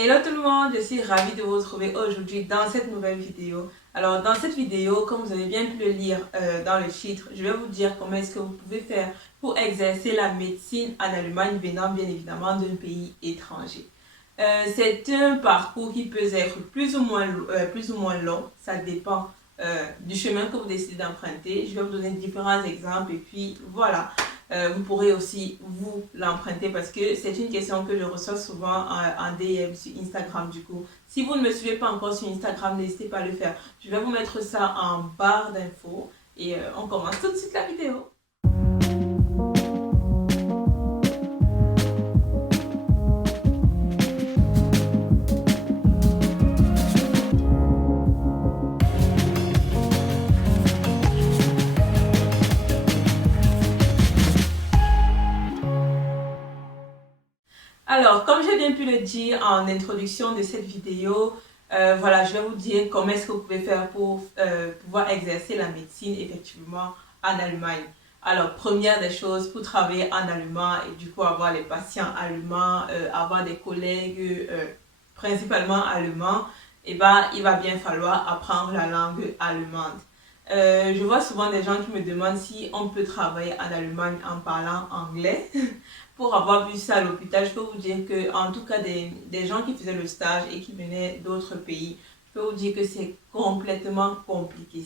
Hello tout le monde, je suis ravie de vous retrouver aujourd'hui dans cette nouvelle vidéo. Alors dans cette vidéo, comme vous avez bien pu le lire dans le titre, je vais vous dire comment est-ce que vous pouvez faire pour exercer la médecine en Allemagne venant bien évidemment d'un pays étranger. C'est un parcours qui peut être plus ou moins long, ça dépend du chemin que vous décidez d'emprunter. Je vais vous donner différents exemples et puis voilà. Vous pourrez aussi vous l'emprunter parce que c'est une question que je reçois souvent en DM sur Instagram du coup. Si vous ne me suivez pas encore sur Instagram, n'hésitez pas à le faire. Je vais vous mettre ça en barre d'infos et on commence tout de suite la vidéo. Alors, comme j'ai bien pu le dire en introduction de cette vidéo, voilà, je vais vous dire comment est-ce que vous pouvez faire pour pouvoir exercer la médecine effectivement en Allemagne. Alors, première des choses, pour travailler en allemand et du coup avoir les patients allemands, avoir des collègues principalement allemands, eh ben, il va bien falloir apprendre la langue allemande. Je vois souvent des gens qui me demandent si on peut travailler en Allemagne en parlant anglais. Pour avoir vu ça à l'hôpital, je peux vous dire que, en tout cas, des gens qui faisaient le stage et qui venaient d'autres pays, je peux vous dire que c'est complètement compliqué.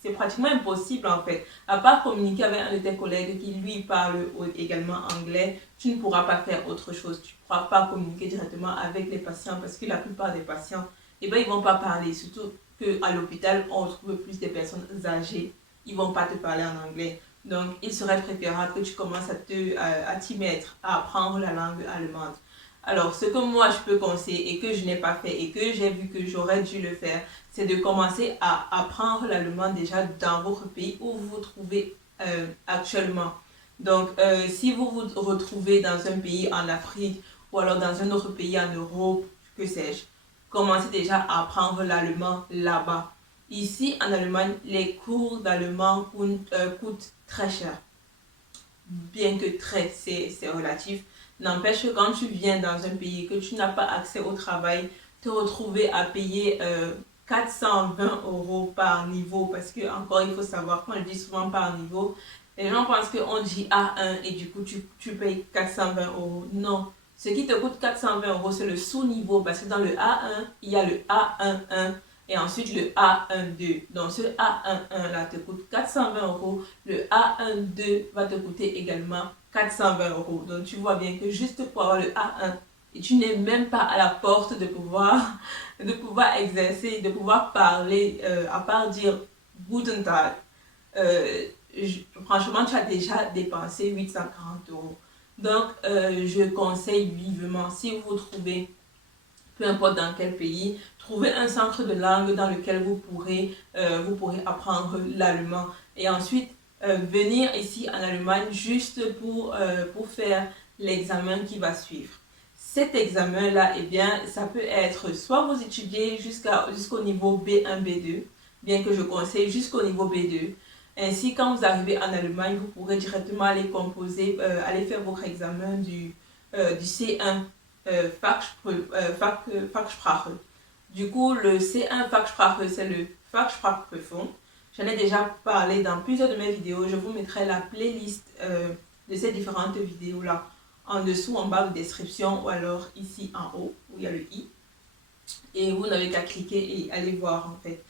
C'est pratiquement impossible en fait. À part communiquer avec un de tes collègues qui lui parle également anglais, tu ne pourras pas faire autre chose. Tu ne pourras pas communiquer directement avec les patients parce que la plupart des patients, eh ben, ils ne vont pas parler. Surtout qu'à l'hôpital, on retrouve plus des personnes âgées. Ils ne vont pas te parler en anglais. Donc, il serait préférable que tu commences à t'y mettre, à apprendre la langue allemande. Alors, ce que moi je peux conseiller et que je n'ai pas fait et que j'ai vu que j'aurais dû le faire, c'est de commencer à apprendre l'allemand déjà dans votre pays où vous vous trouvez actuellement. Donc, si vous vous retrouvez dans un pays en Afrique ou alors dans un autre pays en Europe, que sais-je, commencez déjà à apprendre l'allemand là-bas. Ici, en Allemagne, les cours d'allemand coûtent très cher. Bien que très, c'est relatif. N'empêche que quand tu viens dans un pays et que tu n'as pas accès au travail, te retrouver à payer 420 € par niveau, parce que encore il faut savoir, quand je dis souvent par niveau, les gens pensent qu'on dit A1 et du coup tu payes 420 €. Non, ce qui te coûte 420 € c'est le sous-niveau, parce que dans le A1, il y a le A11 et ensuite le A12. Donc ce A11 là te coûte 420 €. Le A12 va te coûter également 420 €. Donc tu vois bien que juste pour avoir le A1, et tu n'es même pas à la porte de pouvoir exercer, de pouvoir parler, à part dire Guten Tag. Franchement, tu as déjà dépensé 840 €. Donc, je conseille vivement, si vous vous trouvez peu importe dans quel pays, trouver un centre de langue dans lequel vous pourrez apprendre l'allemand. Et ensuite, venir ici en Allemagne juste pour faire l'examen qui va suivre. Cet examen-là, eh bien, ça peut être soit vous étudiez jusqu'au niveau B1, B2, bien que je conseille jusqu'au niveau B2. Ainsi, quand vous arrivez en Allemagne, vous pourrez directement aller composer, aller faire votre examen du C1 Fachsprache. Du coup, le C1 Fachsprache, c'est le Fachsprachprüfung. J'en ai déjà parlé dans plusieurs de mes vidéos. Je vous mettrai la playlist de ces différentes vidéos-là en dessous, en bas de description, ou alors ici en haut, où il y a le i. Et vous n'avez qu'à cliquer et aller voir en fait.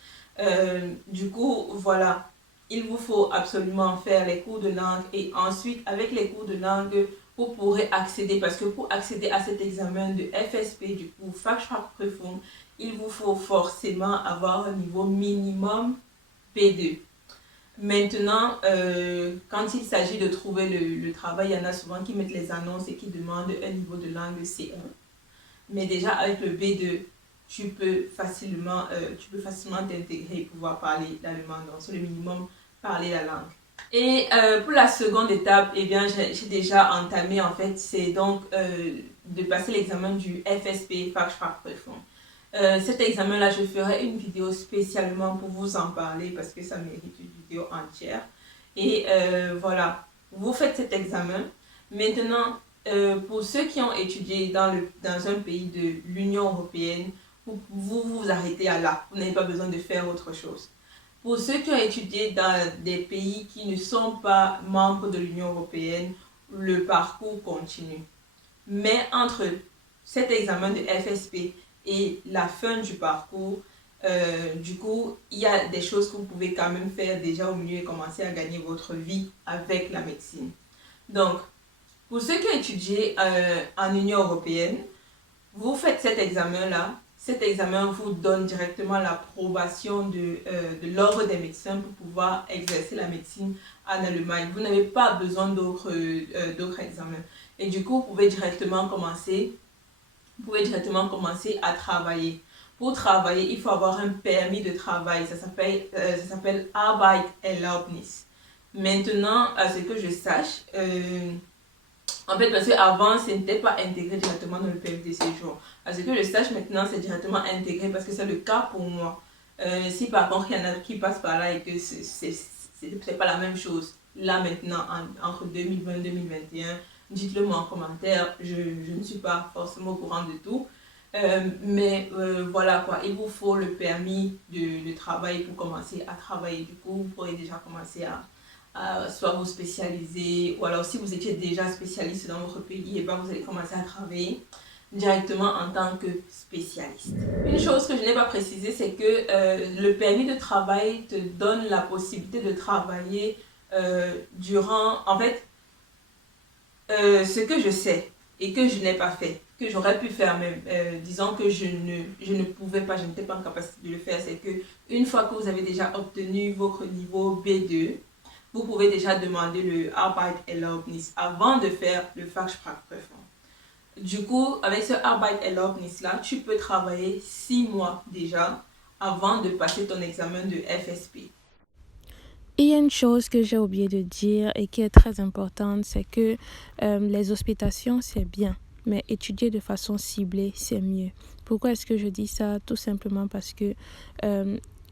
Du coup, voilà. Il vous faut absolument faire les cours de langue et ensuite, avec les cours de langue, vous pourrez accéder, parce que pour accéder à cet examen de FSP, du coup, Fachsprachprüfung, il vous faut forcément avoir un niveau minimum B2. Maintenant, quand il s'agit de trouver le travail, il y en a souvent qui mettent les annonces et qui demandent un niveau de langue C1. Mais déjà, avec le B2, tu peux facilement t'intégrer et pouvoir parler l'allemand. Donc, c'est le minimum, parler la langue. Et pour la seconde étape, eh bien, j'ai déjà entamé, en fait, c'est donc de passer l'examen du FSP, Fachsprachprüfung. Cet examen-là, je ferai une vidéo spécialement pour vous en parler parce que ça mérite une vidéo entière. Et voilà, vous faites cet examen. Maintenant, pour ceux qui ont étudié dans un pays de l'Union européenne, vous arrêtez à là. Vous n'avez pas besoin de faire autre chose. Pour ceux qui ont étudié dans des pays qui ne sont pas membres de l'Union européenne, le parcours continue. Mais entre cet examen de FSP et la fin du parcours, du coup, il y a des choses que vous pouvez quand même faire déjà au milieu et commencer à gagner votre vie avec la médecine. Donc, pour ceux qui ont étudié en Union européenne, vous faites cet examen-là. Cet examen vous donne directement l'approbation de l'ordre des médecins pour pouvoir exercer la médecine en Allemagne. Vous n'avez pas besoin d'autres examens. Et du coup, vous pouvez directement commencer à travailler. Pour travailler, il faut avoir un permis de travail. Ça s'appelle Arbeitserlaubnis. Maintenant, à ce que je sache, en fait, parce qu'avant, ce n'était pas intégré directement dans le permis de séjour. À ce que je sache maintenant, c'est directement intégré parce que c'est le cas pour moi. Si par contre, il y en a qui passent par là et que c'est pas la même chose, là maintenant, entre 2020 et 2021, dites-le moi en commentaire. Je ne suis pas forcément au courant de tout. Mais voilà quoi, il vous faut le permis de travail pour commencer à travailler. Du coup, vous pourrez déjà commencer à soit vous spécialiser, ou alors si vous étiez déjà spécialiste dans votre pays, et ben vous allez commencer à travailler directement en tant que spécialiste. Une chose que je n'ai pas précisé, c'est que le permis de travail te donne la possibilité de travailler durant, en fait, ce que je sais et que je n'ai pas fait, que j'aurais pu faire même, disons que je ne pouvais pas, je n'étais pas en capacité de le faire, c'est que une fois que vous avez déjà obtenu votre niveau B2, vous pouvez déjà demander le Arbeitserlaubnis avant de faire le Fachsprachprüfung. Du coup, avec ce Arbeitserlaubnis-là, tu peux travailler 6 mois déjà avant de passer ton examen de FSP. Il y a une chose que j'ai oublié de dire et qui est très importante, c'est que les hospitations, c'est bien, mais étudier de façon ciblée, c'est mieux. Pourquoi est-ce que je dis ça? Tout simplement parce que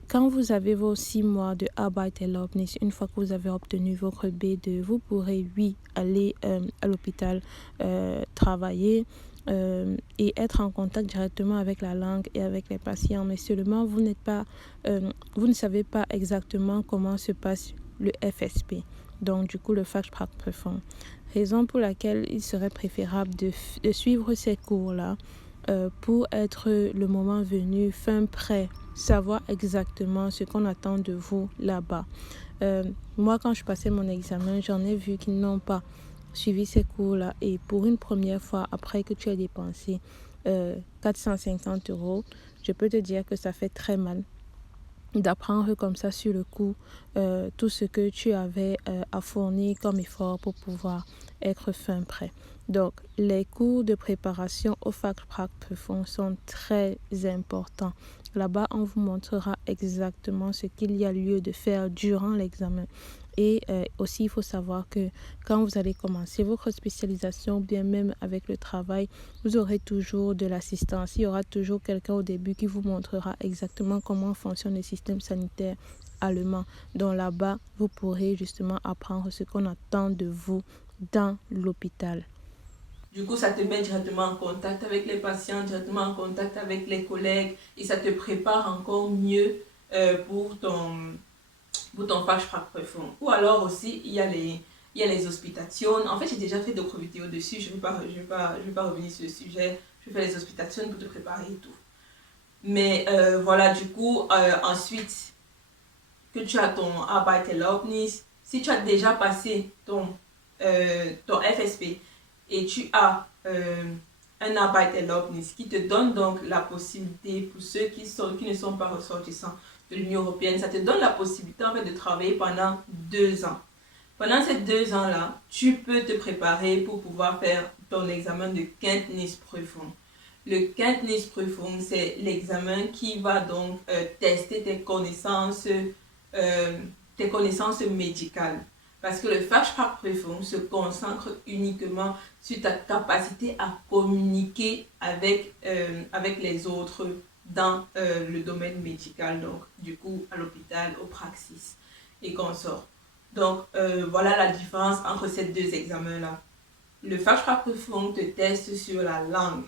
quand vous avez vos 6 mois de Arbeitserlaubnis, une fois que vous avez obtenu votre B2, vous pourrez, oui, aller à l'hôpital travailler et être en contact directement avec la langue et avec les patients. Mais seulement, vous ne savez pas exactement comment se passe le FSP. Donc, du coup, le Fachsprachprüfung. Raison pour laquelle il serait préférable de suivre ces cours-là pour être le moment venu, fin prêt, savoir exactement ce qu'on attend de vous là-bas. Moi, quand je passais mon examen, j'en ai vu qu'ils n'ont pas suivi ces cours-là. Et pour une première fois, après que tu as dépensé 450 €, je peux te dire que ça fait très mal d'apprendre comme ça sur le coup tout ce que tu avais à fournir comme effort pour pouvoir être fin prêt. Donc, les cours de préparation au Fachsprachprüfung sont très importants. Là-bas, on vous montrera exactement ce qu'il y a lieu de faire durant l'examen. Et aussi, il faut savoir que quand vous allez commencer votre spécialisation, bien même avec le travail, vous aurez toujours de l'assistance. Il y aura toujours quelqu'un au début qui vous montrera exactement comment fonctionne le système sanitaire allemand. Donc là-bas, vous pourrez justement apprendre ce qu'on attend de vous dans l'hôpital. Du coup, ça te met directement en contact avec les patients, directement en contact avec les collègues et ça te prépare encore mieux pour ton Fachsprachprüfung. Ou alors aussi, il y a les hospitations. En fait, j'ai déjà fait d'autres vidéos dessus. Je ne vais pas revenir sur le sujet. Je fais les hospitations pour te préparer et tout. Mais voilà, du coup, ensuite que tu as ton Arbeitserlaubnis, si tu as déjà passé ton FSP et tu as un Arbeitserlaubnis qui te donne donc la possibilité, pour ceux qui ne sont pas ressortissants de l'Union européenne, ça te donne la possibilité en fait de travailler pendant 2 ans. Pendant ces 2 ans-là, tu peux te préparer pour pouvoir faire ton examen de Kenntnisprüfung. Le Kenntnisprüfung, c'est l'examen qui va donc tester tes connaissances médicales. Parce que le Fachsprachprüfung se concentre uniquement sur ta capacité à communiquer avec les autres dans le domaine médical, donc du coup à l'hôpital, au praxis et consorts. Donc voilà la différence entre ces 2 examens-là. Le Fachsprachprüfung te teste sur la langue.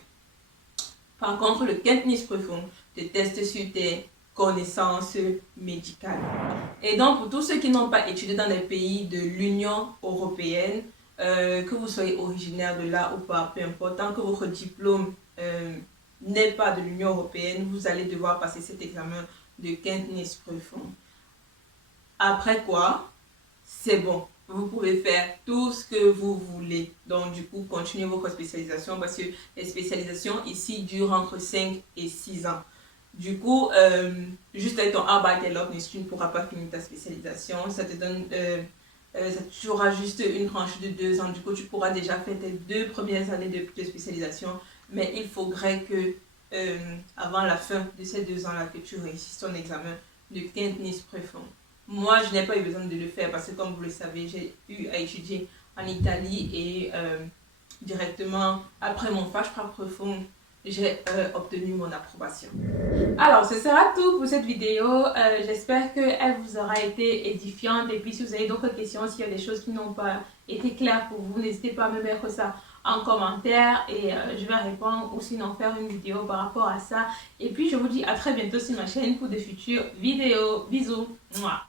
Par contre, le Kenntnisprüfung te teste sur tes connaissances médicales. Et donc, pour tous ceux qui n'ont pas étudié dans les pays de l'Union européenne, que vous soyez originaire de là ou pas, peu importe, tant que votre diplôme n'est pas de l'Union européenne, vous allez devoir passer cet examen de Kenntnisprüfung. Après quoi, c'est bon. Vous pouvez faire tout ce que vous voulez. Donc, du coup, continuez votre spécialisation parce que les spécialisations ici durent entre 5 et 6 ans. Du coup, juste avec ton Arbeiterlaubnis, tu ne pourras pas finir ta spécialisation. Ça te donne, tu auras juste une tranche de 2 ans. Du coup, tu pourras déjà faire tes 2 premières années de spécialisation. Mais il faudrait que, avant la fin de ces 2 ans-là, que tu réussisses ton examen de Kenntnisprüfung. Moi, je n'ai pas eu besoin de le faire parce que, comme vous le savez, j'ai eu à étudier en Italie et directement après mon Fachsprachprüfung, j'ai obtenu mon approbation. Alors, ce sera tout pour cette vidéo. J'espère qu'elle vous aura été édifiante. Et puis, si vous avez d'autres questions, s'il y a des choses qui n'ont pas été claires pour vous, n'hésitez pas à me mettre ça en commentaire et je vais répondre ou sinon faire une vidéo par rapport à ça. Et puis, je vous dis à très bientôt sur ma chaîne pour de futures vidéos. Bisous. Mouah.